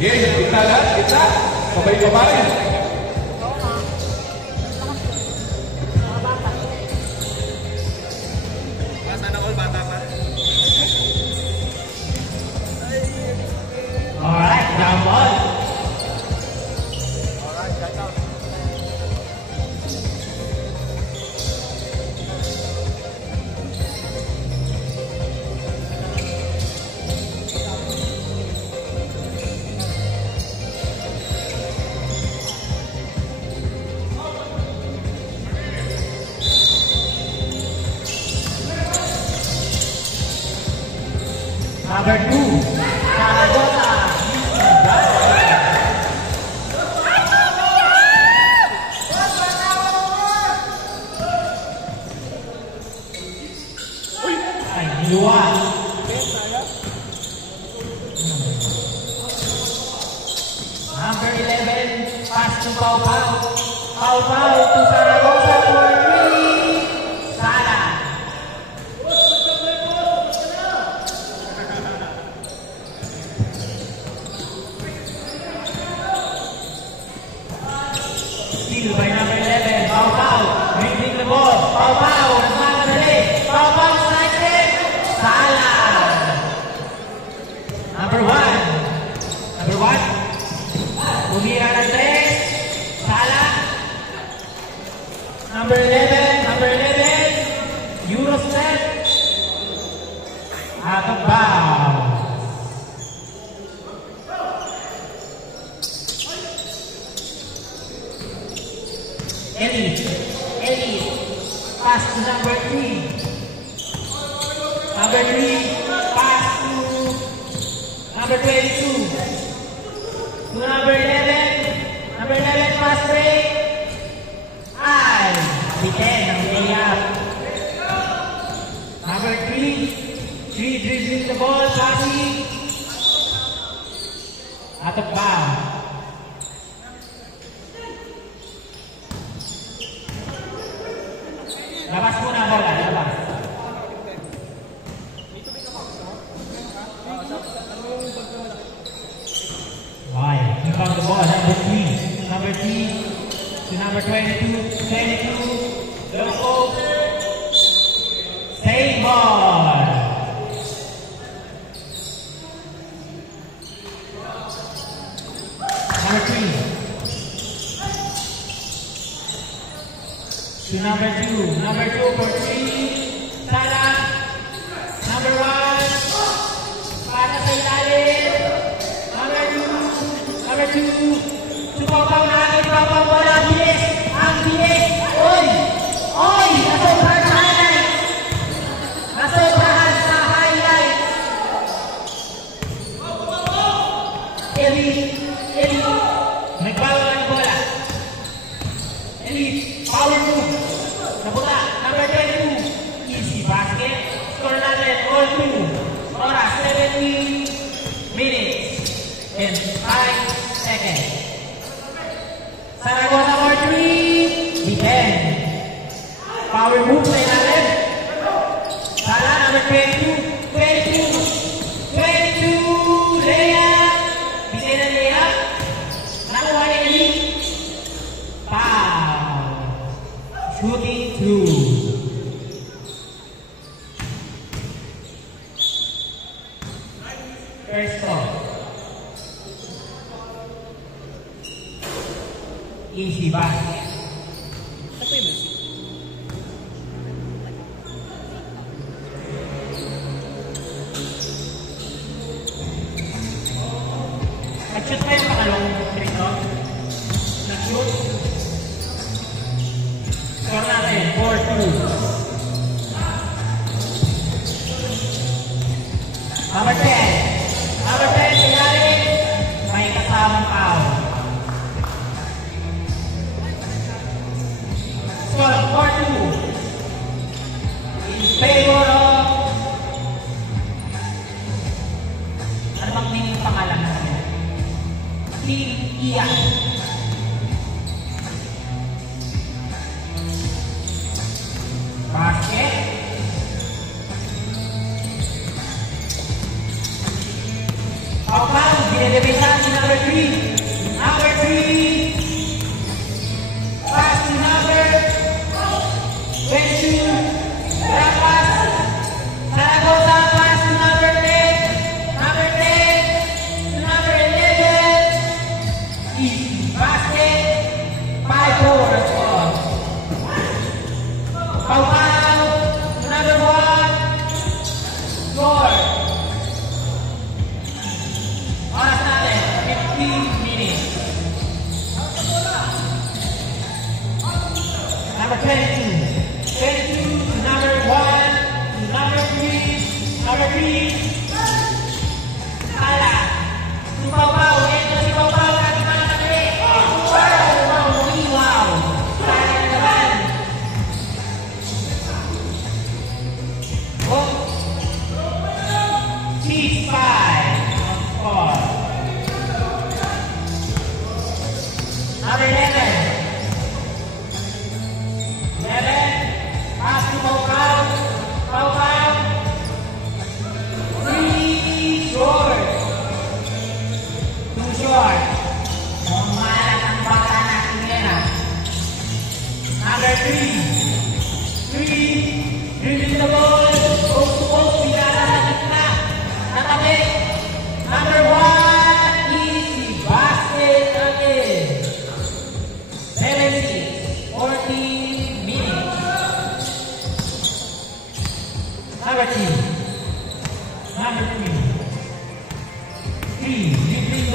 Yes, kita lang, kita. Sabay-sabay. Sana all bata pa. Alright, jump ball. Alright, check out. Number 2, Saragota. Ay, niluwa. Number 11, pass to Pau Pau. Pau Pau to Zaragoza for 3. Sala. Steal by number 11, Pau Pau. Dribbling the ball. Pau Pau, nagmamadali. Pau Pau, strike it. Sala. Number 1. Number 1. Tumira ng 3. Sala. Number 11. Number 11. Eurostep. Out of bounds. Ellie, pass to number 3. Number 3, pass to number 22. To number 11. Number 11, pass break. Ay, bitin ang layup. Number 3 dribbling the ball, passing. Out of bounds. Labas muna ang bola, labas. Why? He found the ball, number 3. Number 3 to number 22. 22. Loco. Save ball. Number 3. To number 2. Number 2 for 3. Sala. Number 1. Para sa ilalim. Number 2. Number 2. Supapaw natin. Supapaw mo na. Bilis. Ang bilis. Oy! Oy! Nasobrahan sa highlight. Nasobrahan sa highlight. Ellie. Nagbawa ang bola. Ellie. Power move. Nabuta. Number 22. Easy basket. Score natin. All 2. Oras. 17 minutes and 5 seconds. Zaragoza for 3. Defend. Power move sa ilalim. Sala. Number 22. 22. Layup. Bitin ang layup. Nakuha ni Ellie. Foul. Shooting through. First off. Easy basket. Nag-shoot pa yung pangalong trick, no? Nag-shoot. Score natin, 4-2. Number 10. Number 10, sinari. May kasamang foul. Score, 4-2. In favor of... Ano bang name yung pangalan natin? Team Ian. Basket. Pau Pau, binedebita si number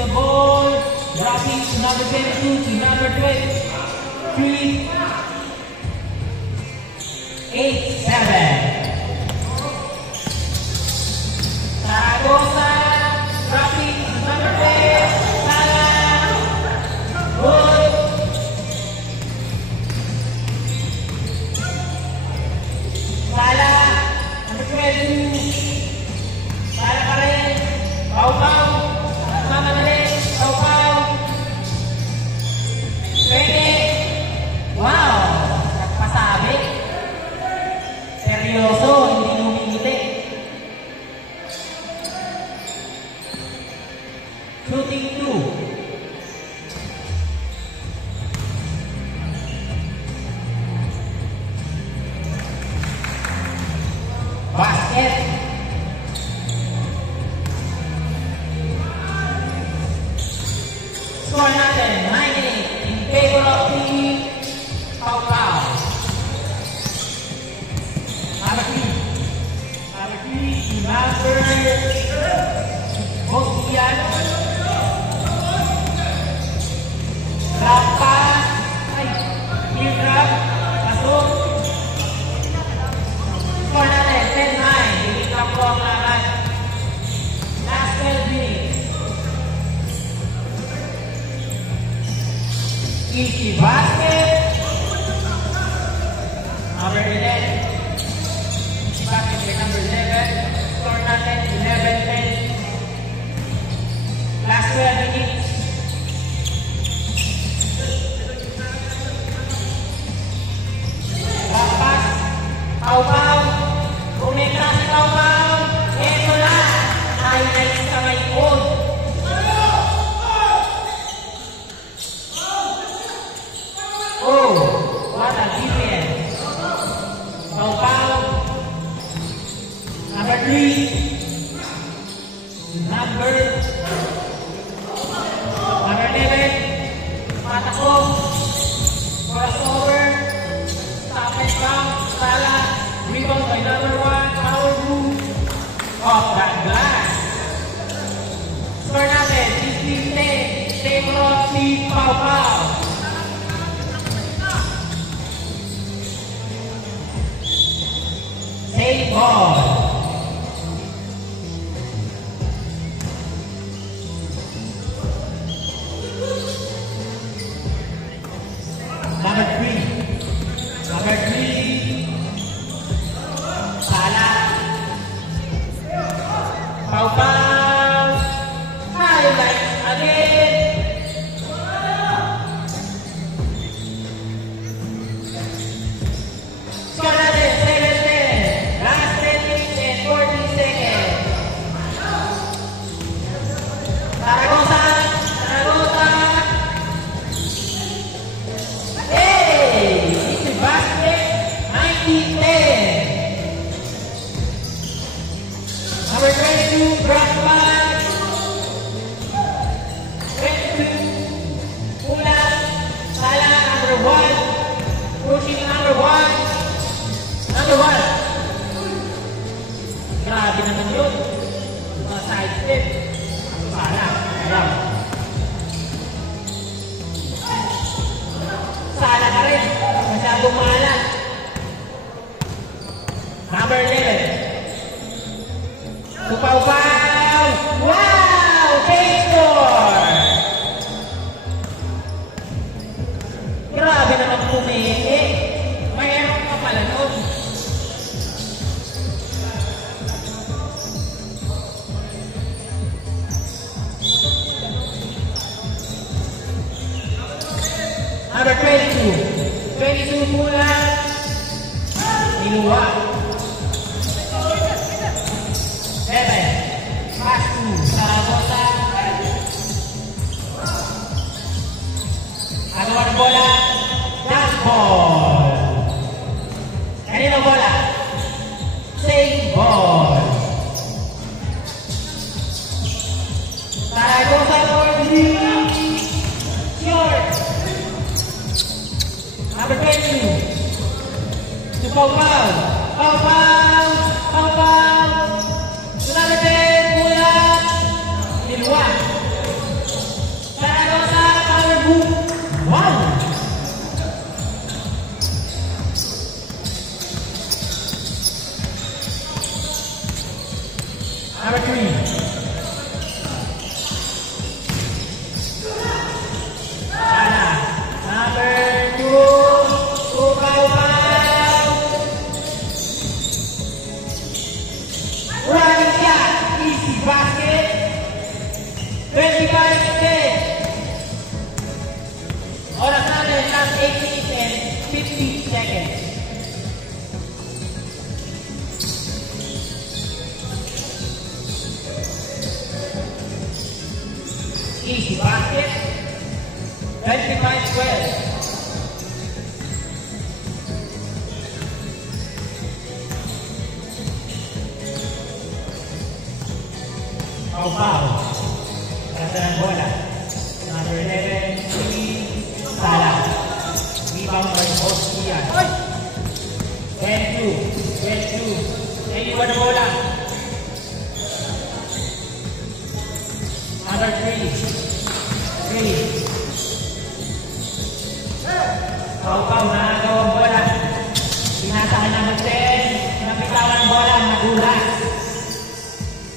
the ball. Dropping to number 22 to number 23. 8-7. Zaragoza. Dropping to number 10. Salah. Good. Salah. Number 22. Salah pa rin. Pau-Pau. Mamadali. Pau-Pau. Pwede. Wow. Nagpasabi. Seryoso. Hindi humingiti. Shooting 2. Basket. Score natin 9-8 in favor of the Pau-Pau. Number 3. Number 3, number Bosnian. Drop pass. Ay, clear drop. Pasok. Score natin 10-9. Dilitan ko ang lahat. Last 12 minutes. Easy basket. Number 11. Easy basket by number 11. Score natin 11-10. Last 12 minutes. Papas. Pau-Pau. Kumitra si Pau-Pau. Eto na. Highlights ka may code. Oh, what a defense. Pau-Pau. Number 3. Number 11. Matakbo. Crossover. Stop and bounce. Salah. Rebound by number 1. Power move. Off that glass. Score natin. 15-10. Favor of the Pau-Pau. Save ball. Number 3. Number 3. Salah. Pau-Pau. Highlights again. Score natin 7-10. Last 10 minutes and 14 seconds. Zaragoza. Zaragoza. Hey! Easy basket. 19-10. Number 22, drop back. 22, Ulan. Salah, number 1. Pushing number 1. Number 1. Grabe naman yun. Mga side step. Salah. Alam. Salah ka rin. Masyadong maalat. Number 11. To Pau-Pau. Wow! Big score! Grabe naman pumili. Mayroon ka pala nun. Number 22. 22 mula. Inuwa. 7. Pass to Zaragoza. Agawa ng bola. Jump ball. Kanino bola? Save ball. Zaragoza for 3. Short. Number 22. To Pau-Pau. Pau-Pau. Pau-Pau. Number 10. Mula. Niluwa. 25-10. Oras natin, last 8 minutes and 50 seconds. Easy basket. 25-12. Foul. Rasa ng bola. Number 11, Salah. Rebound by Ostian. 22. Naiiwan ng bola. Number 3. Foul. Nakagawa ang bola. Pinasa ka number 10. Napitawan ang bola. Nagulat.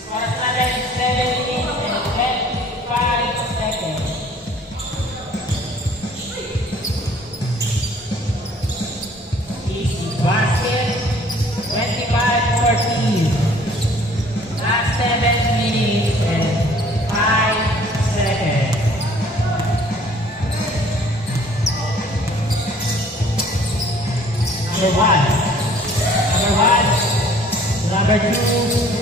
Oras natin, 7 minutes and 5 seconds. Easy basket, 25-14. Last 7 minutes and 5 seconds. Number 1. Number 2.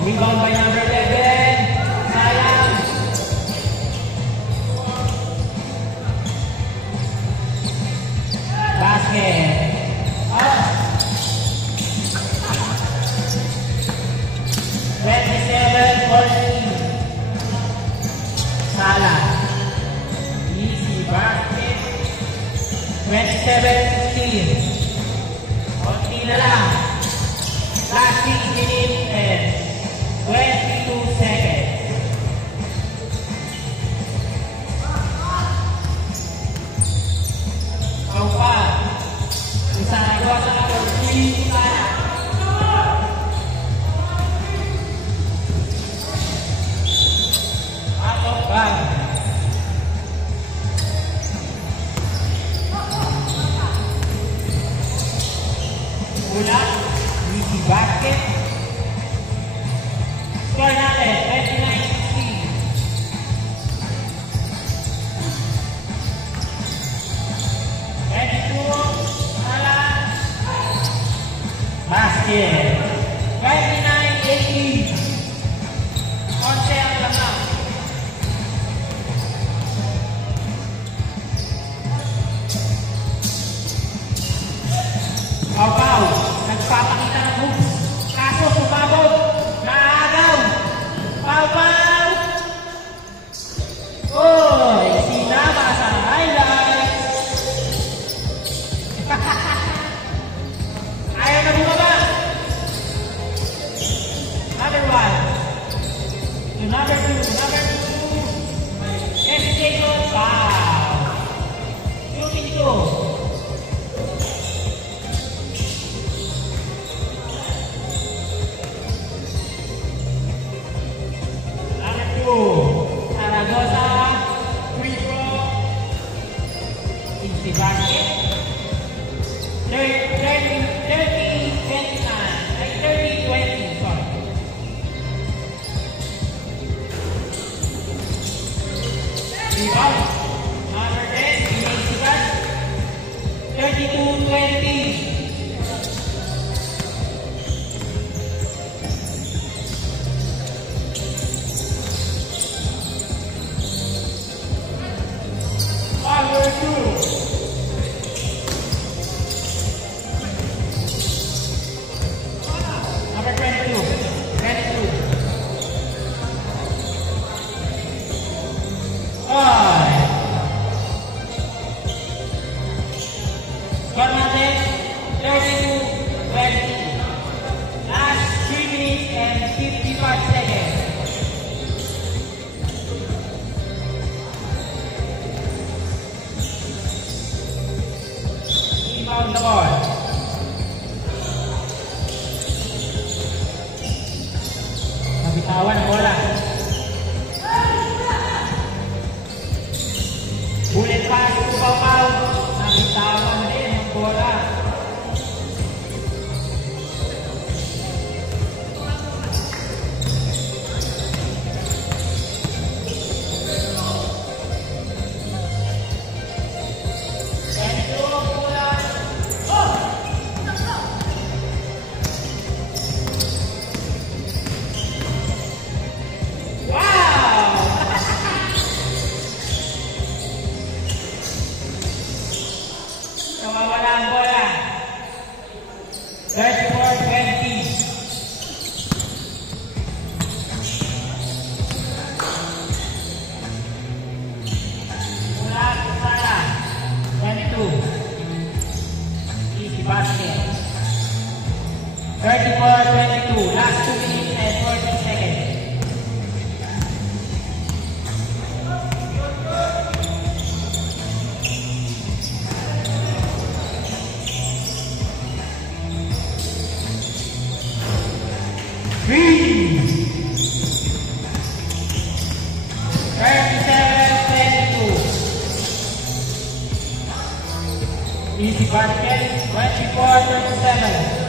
Rebound by number 11. Sayang. Basket. Up. 27-14. Salah. Easy basket. 27-15. Konti na lang. Last 6 minutes and 22 seconds. So far, isa na gawa sa number 3 sana. Ato ba? Una, easy basket. Score natin, 29-16. Basket. 29-18. Konti ang lamang. Pau-pau. Nagpapakita ng hoops. Kaso sumabog. Naagaw. Pau-pau. Oy, sinama sa highlights. Ayaw na bumaba. Number 1. To number 2. Number 2. Hesitation. Foul. Shooting 2. Zaragoza, free throw, easy basket, 30-20, sorry. Rebound, number 10, easy basket, 32-20. Number 2. Number 22. 22. 5. Easy basket, 24-27.